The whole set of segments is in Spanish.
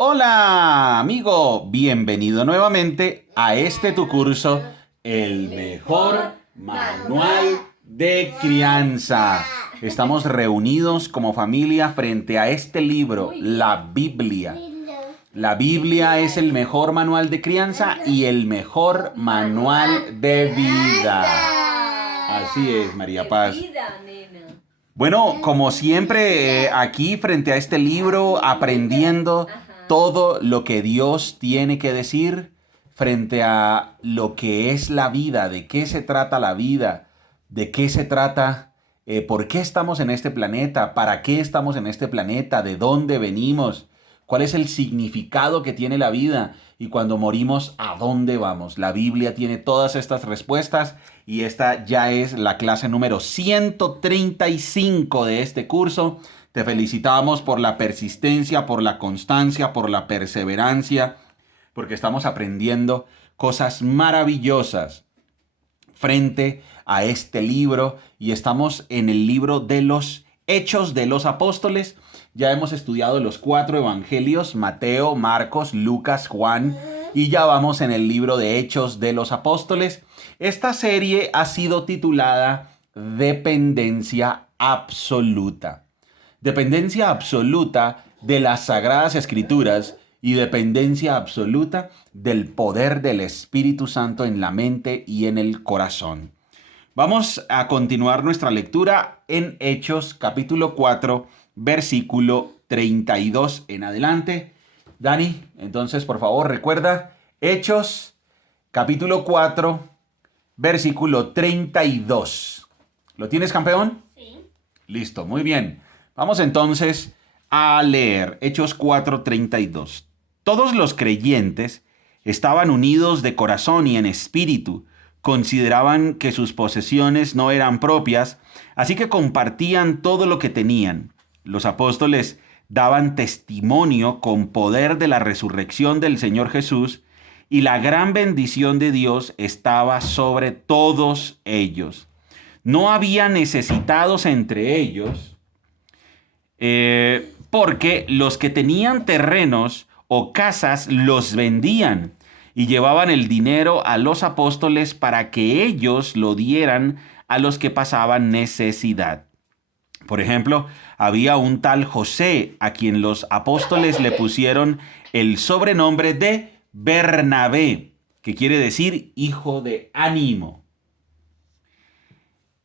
Hola, amigo, bienvenido nuevamente a este tu curso, el mejor manual de crianza. Estamos reunidos como familia frente a este libro, la Biblia. La Biblia es el mejor manual de crianza y el mejor manual de vida. Así es, María Paz. Bueno, como siempre, aquí frente a este libro, aprendiendo todo lo que Dios tiene que decir frente a lo que es la vida, de qué se trata la vida, de qué se trata, por qué estamos en este planeta, para qué estamos en este planeta, de dónde venimos, cuál es el significado que tiene la vida y cuando morimos, ¿a dónde vamos? La Biblia tiene todas estas respuestas y esta ya es la clase número 135 de este curso. Te felicitamos por la persistencia, por la constancia, por la perseverancia, porque estamos aprendiendo cosas maravillosas frente a este libro y estamos en el libro de los Hechos de los Apóstoles. Ya hemos estudiado los 4 evangelios, Mateo, Marcos, Lucas, Juan, y ya vamos en el libro de Hechos de los Apóstoles. Esta serie ha sido titulada Dependencia Absoluta. Dependencia absoluta de las Sagradas Escrituras y dependencia absoluta del poder del Espíritu Santo en la mente y en el corazón. Vamos a continuar nuestra lectura en Hechos capítulo 4, versículo 32 en adelante. Dani, entonces por favor recuerda Hechos capítulo 4, versículo 32. ¿Lo tienes, campeón? Sí. Listo, muy bien. Vamos entonces a leer Hechos 4:32. Todos los creyentes estaban unidos de corazón y en espíritu, consideraban que sus posesiones no eran propias, así que compartían todo lo que tenían. Los apóstoles daban testimonio con poder de la resurrección del Señor Jesús, y la gran bendición de Dios estaba sobre todos ellos. No había necesitados entre ellos, porque los que tenían terrenos o casas los vendían y llevaban el dinero a los apóstoles para que ellos lo dieran a los que pasaban necesidad. Por ejemplo, había un tal José a quien los apóstoles le pusieron el sobrenombre de Bernabé, que quiere decir hijo de ánimo.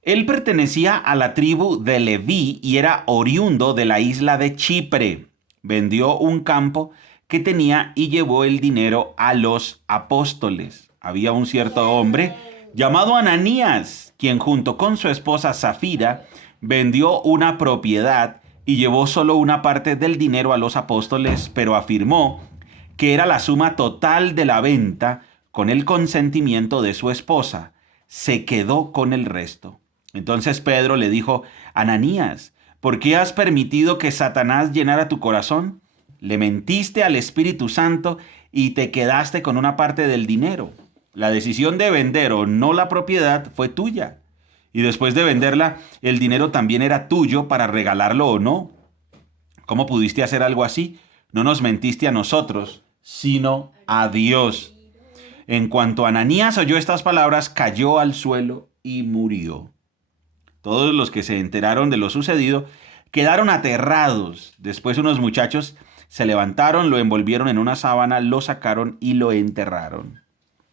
Él pertenecía a la tribu de Leví y era oriundo de la isla de Chipre. Vendió un campo que tenía y llevó el dinero a los apóstoles. Había un cierto hombre llamado Ananías, quien junto con su esposa Zafira vendió una propiedad y llevó solo una parte del dinero a los apóstoles, pero afirmó que era la suma total de la venta con el consentimiento de su esposa. Se quedó con el resto. Entonces Pedro le dijo: Ananías, ¿por qué has permitido que Satanás llenara tu corazón? Le mentiste al Espíritu Santo y te quedaste con una parte del dinero. La decisión de vender o no la propiedad fue tuya. Y después de venderla, el dinero también era tuyo para regalarlo o no. ¿Cómo pudiste hacer algo así? No nos mentiste a nosotros, sino a Dios. En cuanto Ananías oyó estas palabras, cayó al suelo y murió. Todos los que se enteraron de lo sucedido quedaron aterrados. Después unos muchachos se levantaron, lo envolvieron en una sábana, lo sacaron y lo enterraron.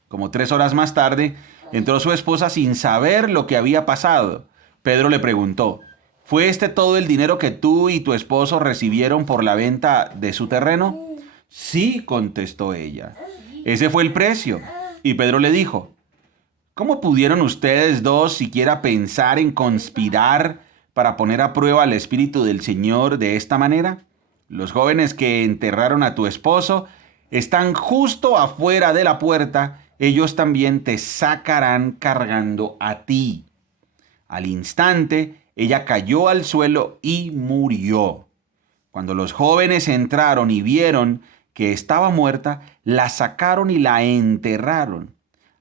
Como 3 horas más tarde, entró su esposa sin saber lo que había pasado. Pedro le preguntó: ¿fue este todo el dinero que tú y tu esposo recibieron por la venta de su terreno? Sí, contestó ella. Ese fue el precio. Y Pedro le dijo: ¿cómo pudieron ustedes dos siquiera pensar en conspirar para poner a prueba al Espíritu del Señor de esta manera? Los jóvenes que enterraron a tu esposo están justo afuera de la puerta. Ellos también te sacarán cargando a ti. Al instante, ella cayó al suelo y murió. Cuando los jóvenes entraron y vieron que estaba muerta, la sacaron y la enterraron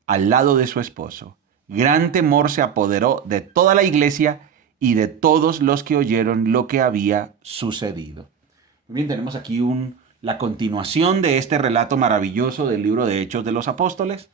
al lado de su esposo. Gran temor se apoderó de toda la iglesia y de todos los que oyeron lo que había sucedido. Bien, tenemos aquí un la continuación de este relato maravilloso del libro de Hechos de los Apóstoles.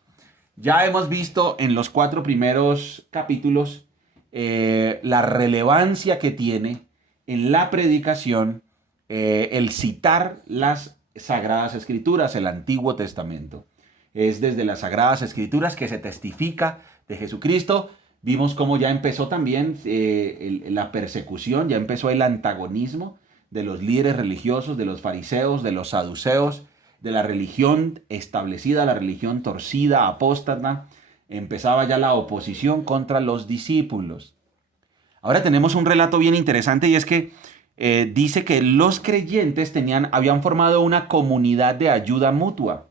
Ya hemos visto en los 4 primeros capítulos la relevancia que tiene en la predicación el citar las Sagradas Escrituras, el Antiguo Testamento. Es desde las Sagradas Escrituras que se testifica de Jesucristo. Vimos cómo ya empezó también la persecución, ya empezó el antagonismo de los líderes religiosos, de los fariseos, de los saduceos, de la religión establecida, la religión torcida, apóstata. Empezaba ya la oposición contra los discípulos. Ahora tenemos un relato bien interesante y es que dice que los creyentes habían formado una comunidad de ayuda mutua.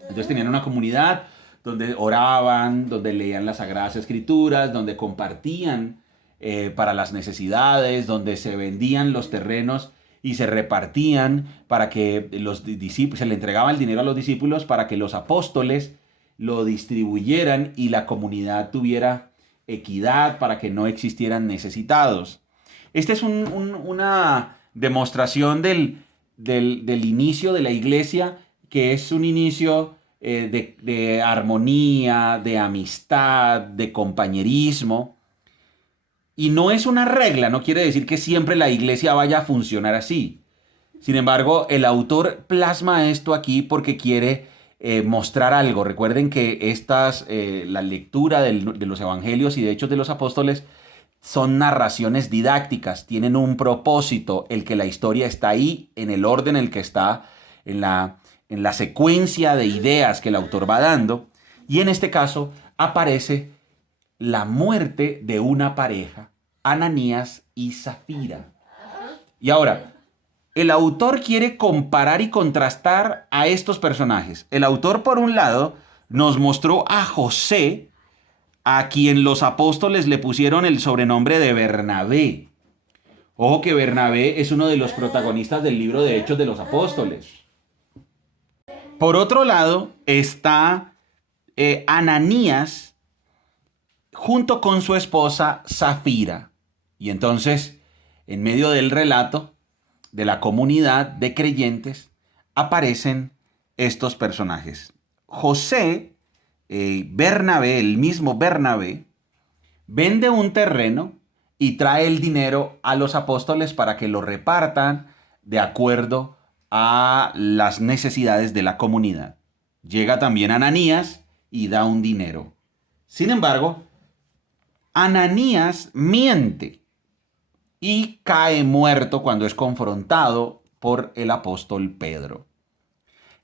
Entonces tenían una comunidad donde oraban, donde leían las Sagradas Escrituras, donde compartían para las necesidades, donde se vendían los terrenos y se repartían para que los discípulos, se le entregaba el dinero a los discípulos para que los apóstoles lo distribuyeran y la comunidad tuviera equidad, para que no existieran necesitados. Esta es una demostración del inicio de la iglesia, que es un inicio de armonía, de amistad, de compañerismo. Y no es una regla, no quiere decir que siempre la iglesia vaya a funcionar así. Sin embargo, el autor plasma esto aquí porque quiere mostrar algo. Recuerden que la lectura de los evangelios y de Hechos de los Apóstoles son narraciones didácticas, tienen un propósito, el que la historia está ahí, en el orden en el que está, en la secuencia de ideas que el autor va dando. Y en este caso aparece la muerte de una pareja, Ananías y Zafira. Y ahora, el autor quiere comparar y contrastar a estos personajes. El autor, por un lado, nos mostró a José, a quien los apóstoles le pusieron el sobrenombre de Bernabé. Ojo que Bernabé es uno de los protagonistas del libro de Hechos de los Apóstoles. Por otro lado, está Ananías junto con su esposa Zafira. Y entonces, en medio del relato de la comunidad de creyentes, aparecen estos personajes. José, Bernabé, el mismo Bernabé, vende un terreno y trae el dinero a los apóstoles para que lo repartan de acuerdo a las necesidades de la comunidad. Llega también Ananías y da un dinero. Sin embargo, Ananías miente y cae muerto cuando es confrontado por el apóstol Pedro.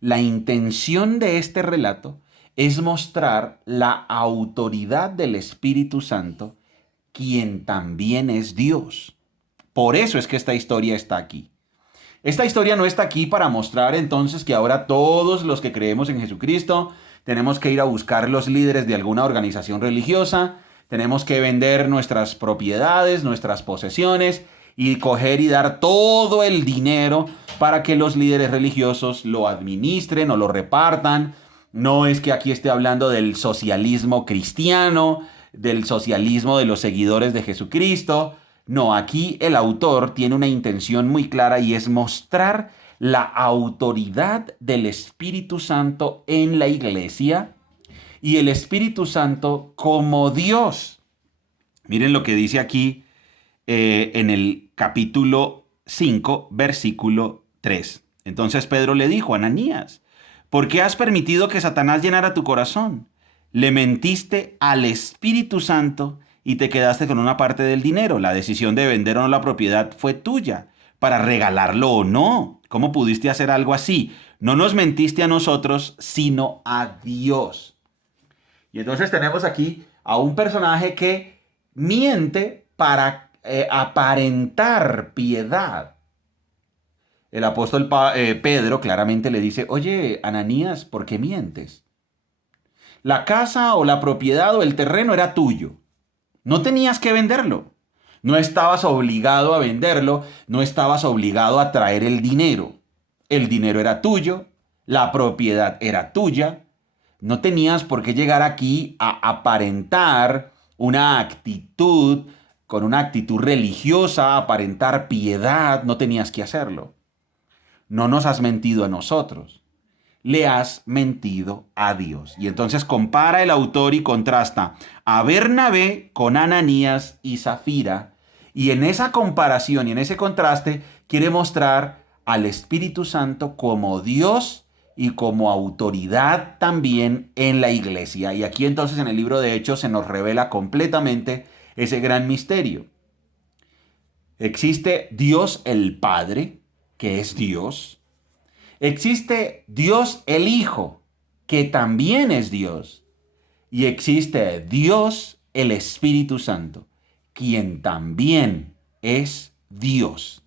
La intención de este relato es mostrar la autoridad del Espíritu Santo, quien también es Dios. Por eso es que esta historia está aquí. Esta historia no está aquí para mostrar entonces que ahora todos los que creemos en Jesucristo tenemos que ir a buscar los líderes de alguna organización religiosa, tenemos que vender nuestras propiedades, nuestras posesiones y coger y dar todo el dinero para que los líderes religiosos lo administren o lo repartan. No es que aquí esté hablando del socialismo cristiano, del socialismo de los seguidores de Jesucristo. No, aquí el autor tiene una intención muy clara y es mostrar la autoridad del Espíritu Santo en la iglesia y el Espíritu Santo como Dios. Miren lo que dice aquí en el capítulo 5, versículo 3. Entonces Pedro le dijo: Ananías, ¿por qué has permitido que Satanás llenara tu corazón? Le mentiste al Espíritu Santo y te quedaste con una parte del dinero. La decisión de vender o no la propiedad fue tuya, para regalarlo o no. ¿Cómo pudiste hacer algo así? No nos mentiste a nosotros, sino a Dios. Y entonces tenemos aquí a un personaje que miente para aparentar piedad. El apóstol Pedro claramente le dice: oye, Ananías, ¿por qué mientes? La casa o la propiedad o el terreno era tuyo. No tenías que venderlo. No estabas obligado a venderlo, no estabas obligado a traer el dinero. El dinero era tuyo, la propiedad era tuya. No tenías por qué llegar aquí a aparentar una actitud, con una actitud religiosa, aparentar piedad. No tenías que hacerlo. no nos has mentido a nosotros, le has mentido a Dios. Y entonces compara el autor y contrasta a Bernabé con Ananías y Zafira. Y en esa comparación y en ese contraste quiere mostrar al Espíritu Santo como Dios y como autoridad también en la iglesia. Y aquí entonces en el libro de Hechos se nos revela completamente ese gran misterio. Existe Dios el Padre, que es Dios. Existe Dios el Hijo, que también es Dios. Y existe Dios el Espíritu Santo, quien también es Dios.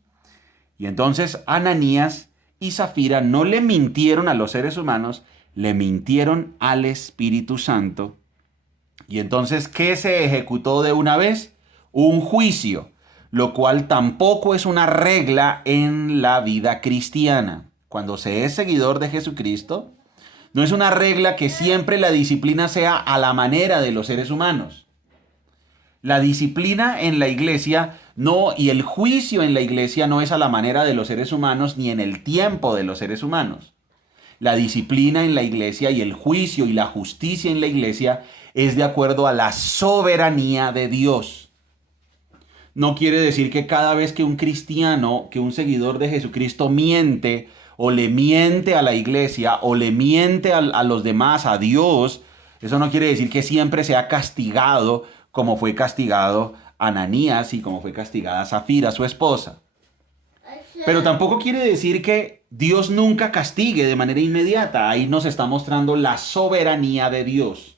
Y entonces Ananías y Zafira no le mintieron a los seres humanos, le mintieron al Espíritu Santo. Y entonces, ¿qué se ejecutó de una vez? Un juicio, lo cual tampoco es una regla en la vida cristiana. Cuando se es seguidor de Jesucristo, no es una regla que siempre la disciplina sea a la manera de los seres humanos. La disciplina en la iglesia no, y el juicio en la iglesia no es a la manera de los seres humanos ni en el tiempo de los seres humanos. La disciplina en la iglesia y el juicio y la justicia en la iglesia es de acuerdo a la soberanía de Dios. No quiere decir que cada vez que un cristiano, que un seguidor de Jesucristo miente o le miente a la iglesia o le miente a los demás, a Dios, eso no quiere decir que siempre sea castigado como fue castigado Ananías y como fue castigada Zafira, su esposa. Pero tampoco quiere decir que Dios nunca castigue de manera inmediata. Ahí nos está mostrando la soberanía de Dios.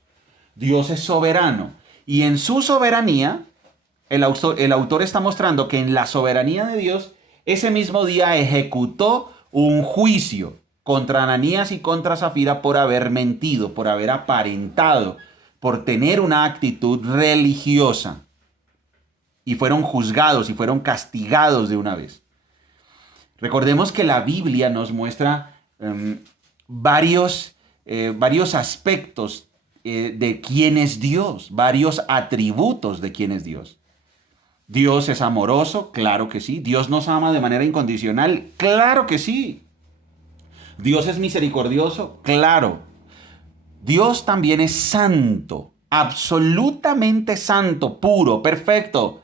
Dios es soberano. Y en su soberanía, el autor está mostrando que en la soberanía de Dios, ese mismo día ejecutó un juicio contra Ananías y contra Zafira por haber mentido, por haber aparentado, por tener una actitud religiosa. Y fueron juzgados y fueron castigados de una vez. Recordemos que la Biblia nos muestra varios aspectos de quién es Dios, varios atributos de quién es Dios. Dios es amoroso, claro que sí. Dios nos ama de manera incondicional, claro que sí. Dios es misericordioso, claro. Dios también es santo, absolutamente santo, puro, perfecto.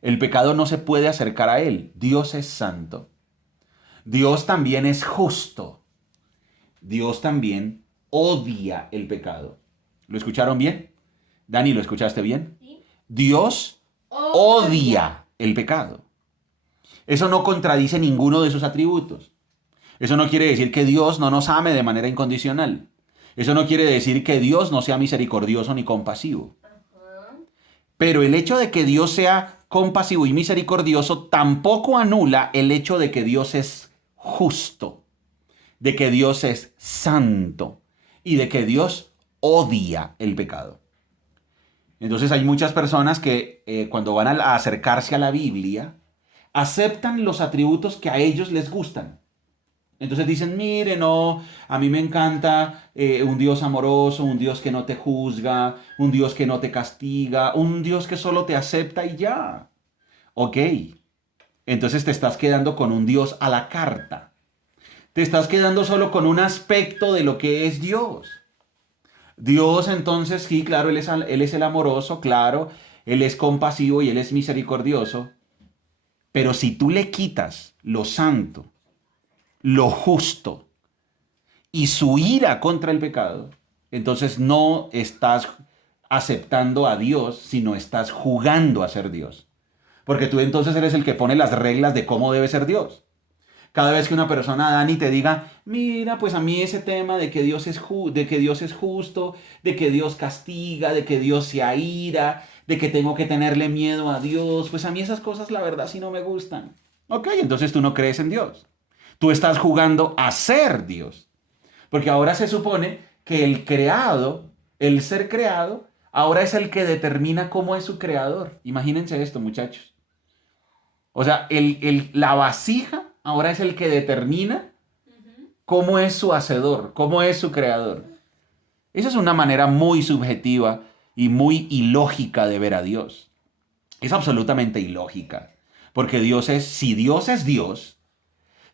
El pecado no se puede acercar a él. Dios es santo. Dios también es justo. Dios también odia el pecado. ¿Lo escucharon bien? Dani, ¿lo escuchaste bien? Sí. Dios odia el pecado. Eso no contradice ninguno de sus atributos. Eso no quiere decir que Dios no nos ame de manera incondicional. Eso no quiere decir que Dios no sea misericordioso ni compasivo. Pero el hecho de que Dios sea compasivo y misericordioso tampoco anula el hecho de que Dios es justo, de que Dios es santo y de que Dios odia el pecado. Entonces hay muchas personas que cuando van a acercarse a la Biblia, aceptan los atributos que a ellos les gustan. Entonces dicen, mire, no, a mí me encanta un Dios amoroso, un Dios que no te juzga, un Dios que no te castiga, un Dios que solo te acepta y ya. Ok, entonces te estás quedando con un Dios a la carta. Te estás quedando solo con un aspecto de lo que es Dios. Dios entonces, sí, claro, Él es el amoroso, claro, Él es compasivo y Él es misericordioso. Pero si tú le quitas lo santo, lo justo y su ira contra el pecado, entonces no estás aceptando a Dios, sino estás jugando a ser Dios. Porque tú entonces eres el que pone las reglas de cómo debe ser Dios. Cada vez que una persona, Dani, te diga, mira, pues a mí ese tema de que Dios es justo, de que Dios castiga, de que Dios se aira, de que tengo que tenerle miedo a Dios, pues a mí esas cosas la verdad sí no me gustan. Ok, entonces tú no crees en Dios. Tú estás jugando a ser Dios. Porque ahora se supone que el creado, el ser creado, ahora es el que determina cómo es su creador. Imagínense esto, muchachos. O sea, la vasija ahora es el que determina cómo es su hacedor, cómo es su creador. Esa es una manera muy subjetiva y muy ilógica de ver a Dios. Es absolutamente ilógica. Porque si Dios es Dios,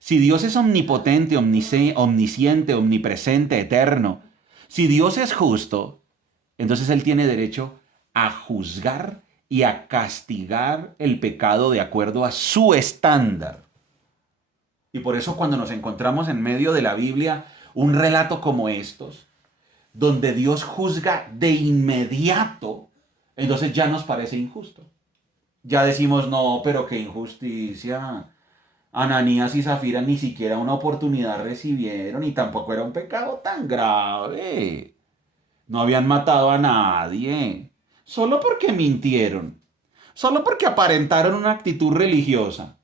Si Dios es omnipotente, omnisciente, omnipresente, eterno, si Dios es justo, entonces Él tiene derecho a juzgar y a castigar el pecado de acuerdo a su estándar. Y por eso cuando nos encontramos en medio de la Biblia un relato como estos, donde Dios juzga de inmediato, entonces ya nos parece injusto. Ya decimos, no, pero qué injusticia. Ananías y Zafira ni siquiera una oportunidad recibieron y tampoco era un pecado tan grave. No habían matado a nadie. Solo porque mintieron. Solo porque aparentaron una actitud religiosa.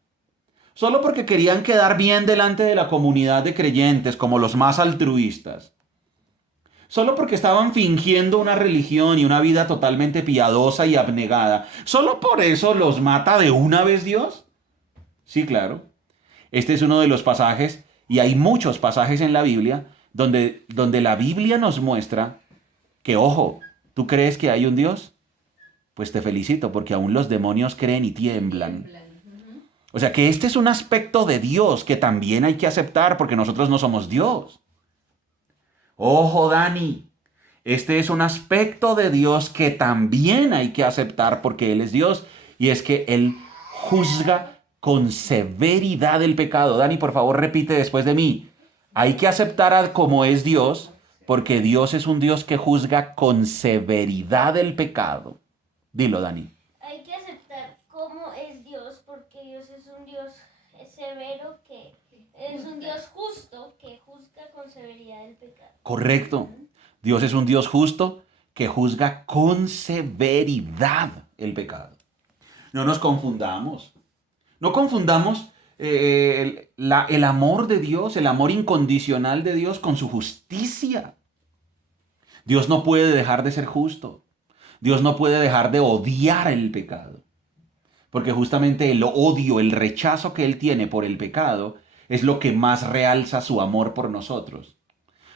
Solo porque querían quedar bien delante de la comunidad de creyentes como los más altruistas. Solo porque estaban fingiendo una religión y una vida totalmente piadosa y abnegada. ¿Solo por eso los mata de una vez Dios? Sí, claro. Este es uno de los pasajes, y hay muchos pasajes en la Biblia, donde la Biblia nos muestra que, ojo, ¿tú crees que hay un Dios? Pues te felicito, porque aún los demonios creen y tiemblan. O sea que este es un aspecto de Dios que también hay que aceptar, porque nosotros no somos Dios. Ojo, Dani, este es un aspecto de Dios que también hay que aceptar porque Él es Dios, y es que Él juzga con severidad el pecado. Dani, por favor, repite después de mí. Hay que aceptar como es Dios, porque Dios es un Dios que juzga con severidad el pecado. Dilo, Dani. Hay que aceptar cómo es Dios, porque Dios es un Dios severo, que es un Dios justo, que juzga con severidad el pecado. Correcto. Dios es un Dios justo que juzga con severidad el pecado. No nos confundamos. No confundamos el amor de Dios, el amor incondicional de Dios con su justicia. Dios no puede dejar de ser justo. Dios no puede dejar de odiar el pecado. Porque justamente el odio, el rechazo que Él tiene por el pecado es lo que más realza su amor por nosotros.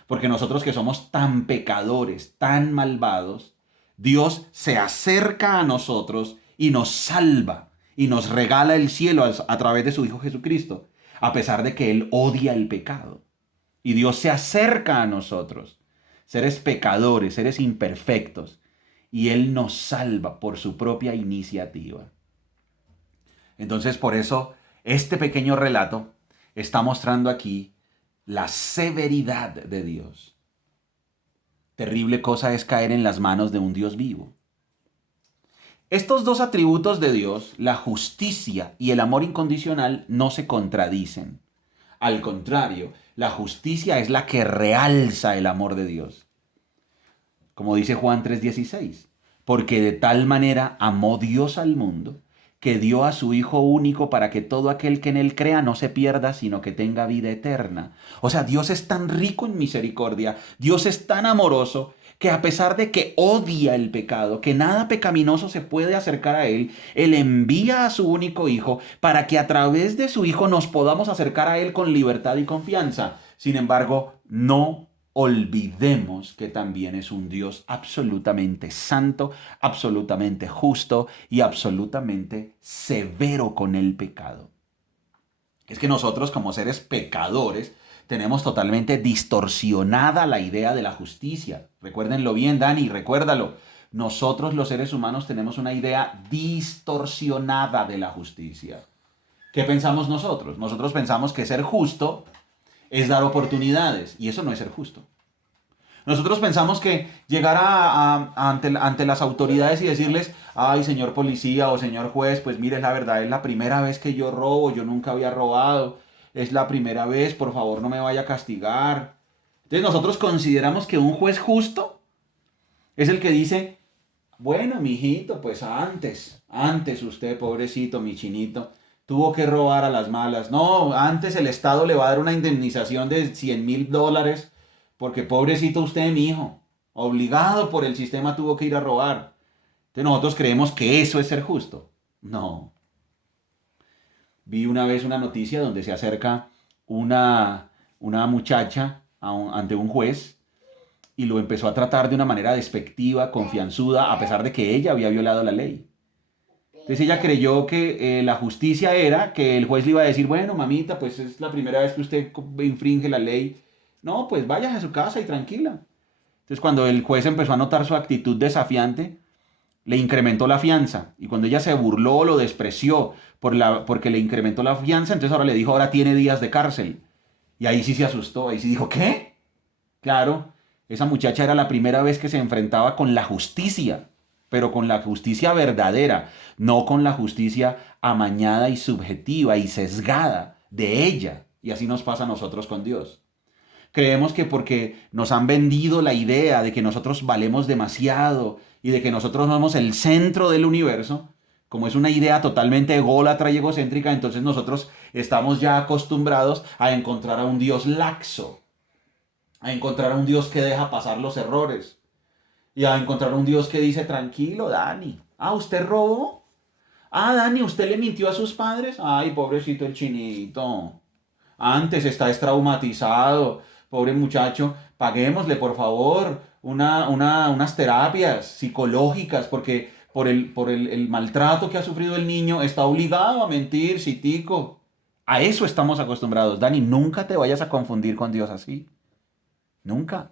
Porque nosotros que somos tan pecadores, tan malvados, Dios se acerca a nosotros y nos salva y nos regala el cielo a través de su Hijo Jesucristo, a pesar de que Él odia el pecado. Y Dios se acerca a nosotros, seres pecadores, seres imperfectos, y Él nos salva por su propia iniciativa. Entonces, por eso, este pequeño relato está mostrando aquí la severidad de Dios. Terrible cosa es caer en las manos de un Dios vivo. Estos dos atributos de Dios, la justicia y el amor incondicional, no se contradicen. Al contrario, la justicia es la que realza el amor de Dios. Como dice Juan 3:16, porque de tal manera amó Dios al mundo, que dio a su Hijo único para que todo aquel que en Él crea no se pierda, sino que tenga vida eterna. O sea, Dios es tan rico en misericordia, Dios es tan amoroso, que a pesar de que odia el pecado, que nada pecaminoso se puede acercar a Él, Él envía a su único Hijo para que a través de su Hijo nos podamos acercar a Él con libertad y confianza. Sin embargo, no olvidemos que también es un Dios absolutamente santo, absolutamente justo y absolutamente severo con el pecado. Es que nosotros como seres pecadores tenemos totalmente distorsionada la idea de la justicia. Recuérdenlo bien, Dani, recuérdalo. Nosotros los seres humanos tenemos una idea distorsionada de la justicia. ¿Qué pensamos nosotros? Nosotros pensamos que ser justo es dar oportunidades, y eso no es ser justo. Nosotros pensamos que llegar ante las autoridades y decirles, ay, señor policía o señor juez, pues mire, la verdad, es la primera vez que yo robo, yo nunca había robado, es la primera vez, por favor no me vaya a castigar. Entonces nosotros consideramos que un juez justo es el que dice, bueno, mijito, pues antes usted, pobrecito, mi chinito, tuvo que robar a las malas. No, antes el Estado le va a dar una indemnización de $100,000 porque pobrecito usted, mi hijo, obligado por el sistema tuvo que ir a robar. Entonces nosotros creemos que eso es ser justo. No. Vi una vez una noticia donde se acerca una muchacha ante un juez y lo empezó a tratar de una manera despectiva, confianzuda, a pesar de que ella había violado la ley. Entonces ella creyó que la justicia era que el juez le iba a decir, bueno, mamita, pues es la primera vez que usted infringe la ley. No, pues vaya a su casa y tranquila. Entonces cuando el juez empezó a notar su actitud desafiante, le incrementó la fianza. Y cuando ella se burló, lo despreció porque le incrementó la fianza, entonces ahora le dijo, ahora tiene días de cárcel. Y ahí sí se asustó, ahí sí dijo, ¿qué? Claro, esa muchacha era la primera vez que se enfrentaba con la justicia, pero con la justicia verdadera, no con la justicia amañada y subjetiva y sesgada de ella. Y así nos pasa a nosotros con Dios. Creemos que porque nos han vendido la idea de que nosotros valemos demasiado y de que nosotros somos el centro del universo, como es una idea totalmente ególatra y egocéntrica, entonces nosotros estamos ya acostumbrados a encontrar a un Dios laxo, a encontrar a un Dios que deja pasar los errores y a encontrar a un Dios que dice, tranquilo, Dani. Ah, ¿usted robó? Ah, Dani, ¿usted le mintió a sus padres? Ay, pobrecito el chinito. Antes está estraumatizado. Pobre muchacho, paguémosle por favor unas terapias psicológicas porque el maltrato que ha sufrido el niño está obligado a mentir, citico. A eso estamos acostumbrados. Dani, nunca te vayas a confundir con Dios así. Nunca.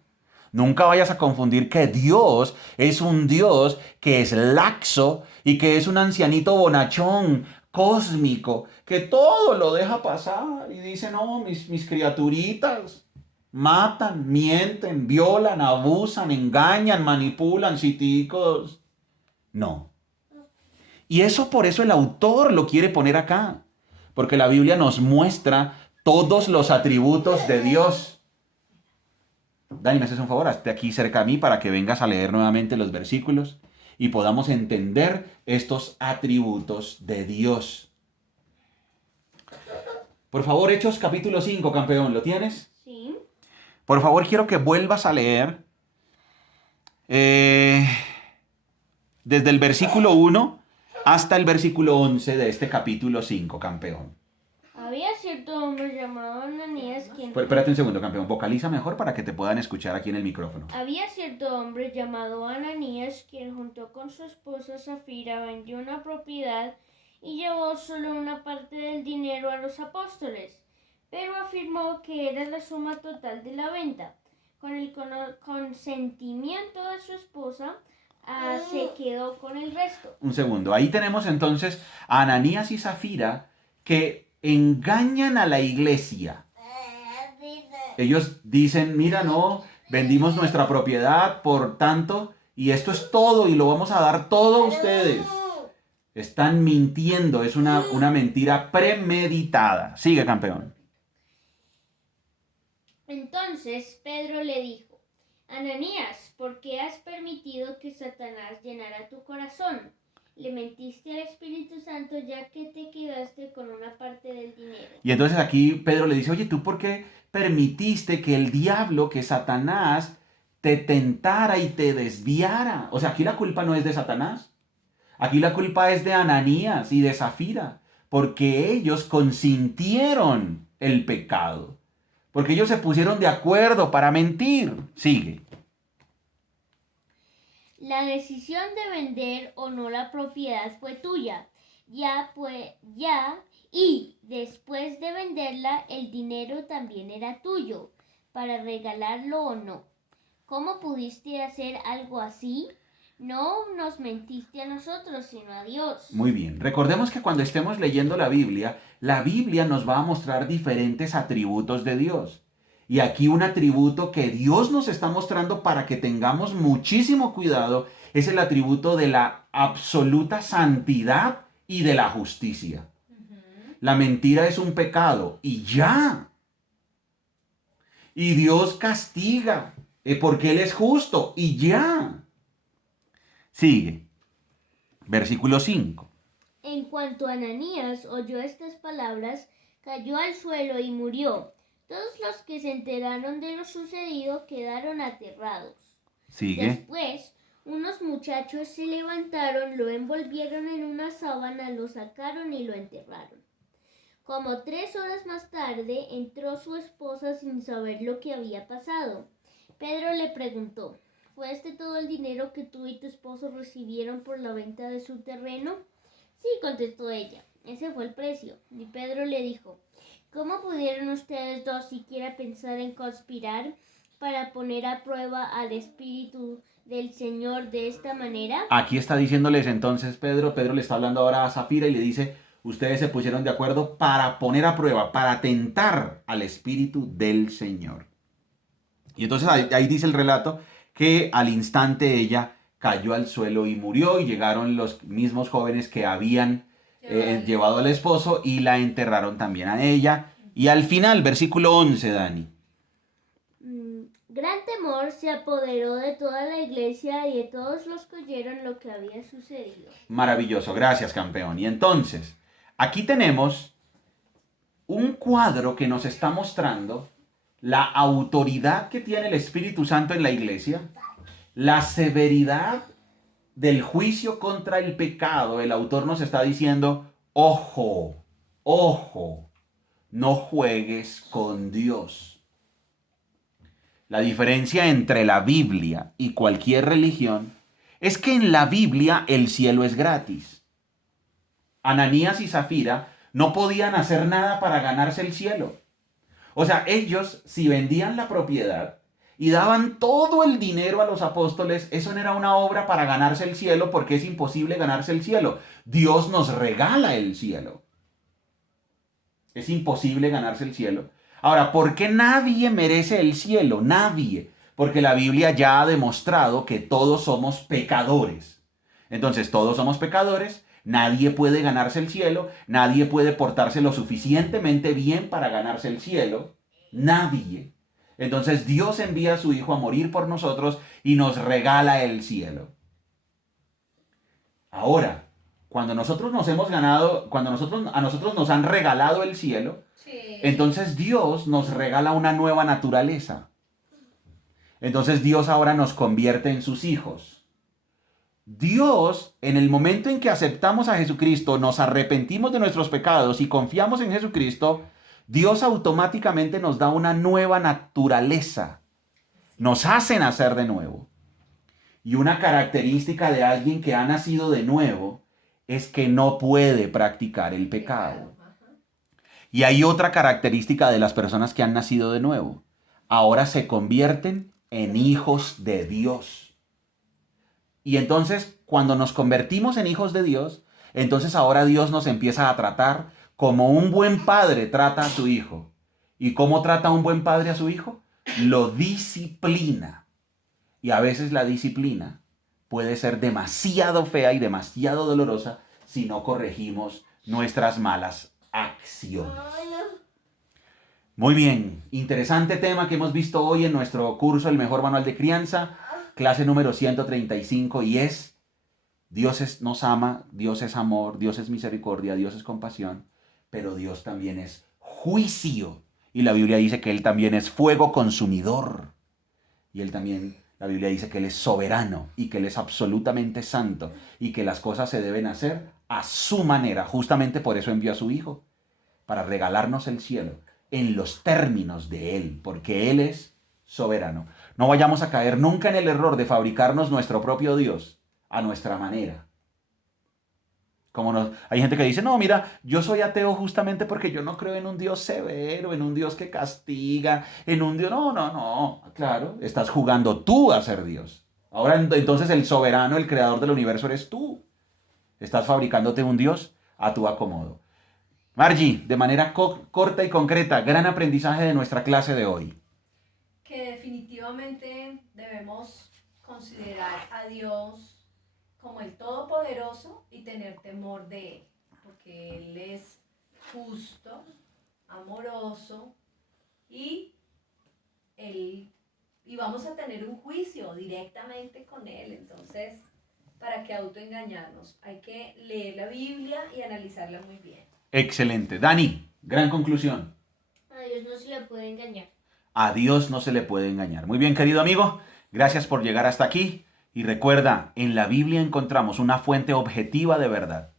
Nunca vayas a confundir que Dios es un Dios que es laxo y que es un ancianito bonachón, cósmico, que todo lo deja pasar y dice, no, mis criaturitas matan, mienten, violan, abusan, engañan, manipulan, citicos. No. Y por eso el autor lo quiere poner acá, porque la Biblia nos muestra todos los atributos de Dios. Dani, me haces un favor, hazte aquí cerca a mí para que vengas a leer nuevamente los versículos y podamos entender estos atributos de Dios. Por favor, Hechos capítulo 5, campeón, ¿lo tienes? Sí. Por favor, quiero que vuelvas a leer desde el versículo 1 hasta el versículo 11 de este capítulo 5, campeón. Había cierto hombre llamado Ananías quien... Espérate un segundo, campeón. Vocaliza mejor para que te puedan escuchar aquí en el micrófono. Había cierto hombre llamado Ananías quien junto con su esposa Zafira vendió una propiedad y llevó solo una parte del dinero a los apóstoles, pero afirmó que era la suma total de la venta. Con el consentimiento de su esposa, se quedó con el resto. Un segundo. Ahí tenemos entonces a Ananías y Zafira que engañan a la iglesia. Ellos dicen, mira, no, vendimos nuestra propiedad por tanto y esto es todo y lo vamos a dar todo a ustedes. Están mintiendo, es una mentira premeditada. Sigue, campeón. Entonces Pedro le dijo, Ananías, ¿por qué has permitido que Satanás llenara tu corazón? Le mentiste al Espíritu Santo ya que te quedaste con una parte del dinero. Y entonces aquí Pedro le dice, oye, ¿tú por qué permitiste que el diablo, que Satanás, te tentara y te desviara? O sea, aquí la culpa no es de Satanás. Aquí la culpa es de Ananías y de Zafira, porque ellos consintieron el pecado. Porque ellos se pusieron de acuerdo para mentir. Sigue. La decisión de vender o no la propiedad fue tuya. Y después de venderla, el dinero también era tuyo, para regalarlo o no. ¿Cómo pudiste hacer algo así? No nos mentiste a nosotros, sino a Dios. Muy bien. Recordemos que cuando estemos leyendo la Biblia nos va a mostrar diferentes atributos de Dios. Y aquí un atributo que Dios nos está mostrando para que tengamos muchísimo cuidado es el atributo de la absoluta santidad y de la justicia. La mentira es un pecado y ya. Y Dios castiga porque Él es justo y ya. Sigue. Versículo 5. En cuanto Ananías oyó estas palabras, cayó al suelo y murió. Todos los que se enteraron de lo sucedido quedaron aterrados. Sigue. Después, unos muchachos se levantaron, lo envolvieron en una sábana, lo sacaron y lo enterraron. Como 3 horas más tarde, entró su esposa sin saber lo que había pasado. Pedro le preguntó, ¿fue este todo el dinero que tú y tu esposo recibieron por la venta de su terreno? Sí, contestó ella, ese fue el precio. Y Pedro le dijo, ¿cómo pudieron ustedes dos siquiera pensar en conspirar para poner a prueba al Espíritu del Señor de esta manera? Aquí está diciéndoles entonces Pedro le está hablando ahora a Zafira y le dice, ustedes se pusieron de acuerdo para poner a prueba, para tentar al Espíritu del Señor. Y entonces ahí dice el relato que al instante ella cayó al suelo y murió, y llegaron los mismos jóvenes que habían llevado al esposo y la enterraron también a ella. Y al final, versículo 11, Dani. Gran temor se apoderó de toda la iglesia y de todos los que oyeron lo que había sucedido. Maravilloso, gracias, campeón. Y entonces, aquí tenemos un cuadro que nos está mostrando la autoridad que tiene el Espíritu Santo en la iglesia, la severidad del juicio contra el pecado. El autor nos está diciendo, ojo, ojo, no juegues con Dios. La diferencia entre la Biblia y cualquier religión es que en la Biblia el cielo es gratis. Ananías y Zafira no podían hacer nada para ganarse el cielo. O sea, ellos, si vendían la propiedad y daban todo el dinero a los apóstoles, eso no era una obra para ganarse el cielo, porque es imposible ganarse el cielo. Dios nos regala el cielo. Es imposible ganarse el cielo. Ahora, ¿por qué nadie merece el cielo? Nadie. Porque la Biblia ya ha demostrado que todos somos pecadores. Entonces, todos somos pecadores. Nadie puede ganarse el cielo. Nadie puede portarse lo suficientemente bien para ganarse el cielo. Nadie. Entonces, Dios envía a su Hijo a morir por nosotros y nos regala el cielo. Ahora, cuando nosotros nos hemos ganado, cuando a nosotros nos han regalado el cielo, entonces Dios nos regala una nueva naturaleza. Entonces Dios ahora nos convierte en sus hijos. Dios, en el momento en que aceptamos a Jesucristo, nos arrepentimos de nuestros pecados y confiamos en Jesucristo, Dios automáticamente nos da una nueva naturaleza. Nos hace nacer de nuevo. Y una característica de alguien que ha nacido de nuevo es que no puede practicar el pecado. Y hay otra característica de las personas que han nacido de nuevo. Ahora se convierten en hijos de Dios. Y entonces, cuando nos convertimos en hijos de Dios, entonces ahora Dios nos empieza a tratar como un buen padre trata a su hijo. ¿Y cómo trata un buen padre a su hijo? Lo disciplina. Y a veces la disciplina puede ser demasiado fea y demasiado dolorosa si no corregimos nuestras malas acciones. Muy bien, interesante tema que hemos visto hoy en nuestro curso El Mejor Manual de Crianza, clase número 135, y es: Dios nos ama, Dios es amor, Dios es misericordia, Dios es compasión, pero Dios también es juicio. Y la Biblia dice que Él también es fuego consumidor. Y Él también, la Biblia dice que Él es soberano y que Él es absolutamente santo y que las cosas se deben hacer a su manera. Justamente por eso envió a su Hijo, para regalarnos el cielo en los términos de Él, porque Él es soberano. No vayamos a caer nunca en el error de fabricarnos nuestro propio Dios a nuestra manera. Hay gente que dice, no, mira, yo soy ateo justamente porque yo no creo en un Dios severo, en un Dios que castiga, en un Dios... No. Claro, estás jugando tú a ser Dios. Ahora entonces el soberano, el creador del universo eres tú. Estás fabricándote un Dios a tu acomodo. Margie, de manera corta y concreta, gran aprendizaje de nuestra clase de hoy. Que definitivamente debemos considerar a Dios como el Todopoderoso y tener temor de Él, porque Él es justo, amoroso y vamos a tener un juicio directamente con Él. Entonces, ¿para qué autoengañarnos? Hay que leer la Biblia y analizarla muy bien. Excelente. Dani, gran conclusión. A Dios no se le puede engañar. A Dios no se le puede engañar. Muy bien, querido amigo, gracias por llegar hasta aquí. Y recuerda, en la Biblia encontramos una fuente objetiva de verdad.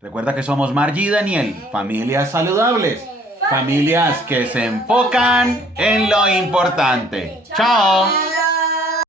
Recuerda que somos Margie y Daniel, familias saludables, familias que se enfocan en lo importante. ¡Chao!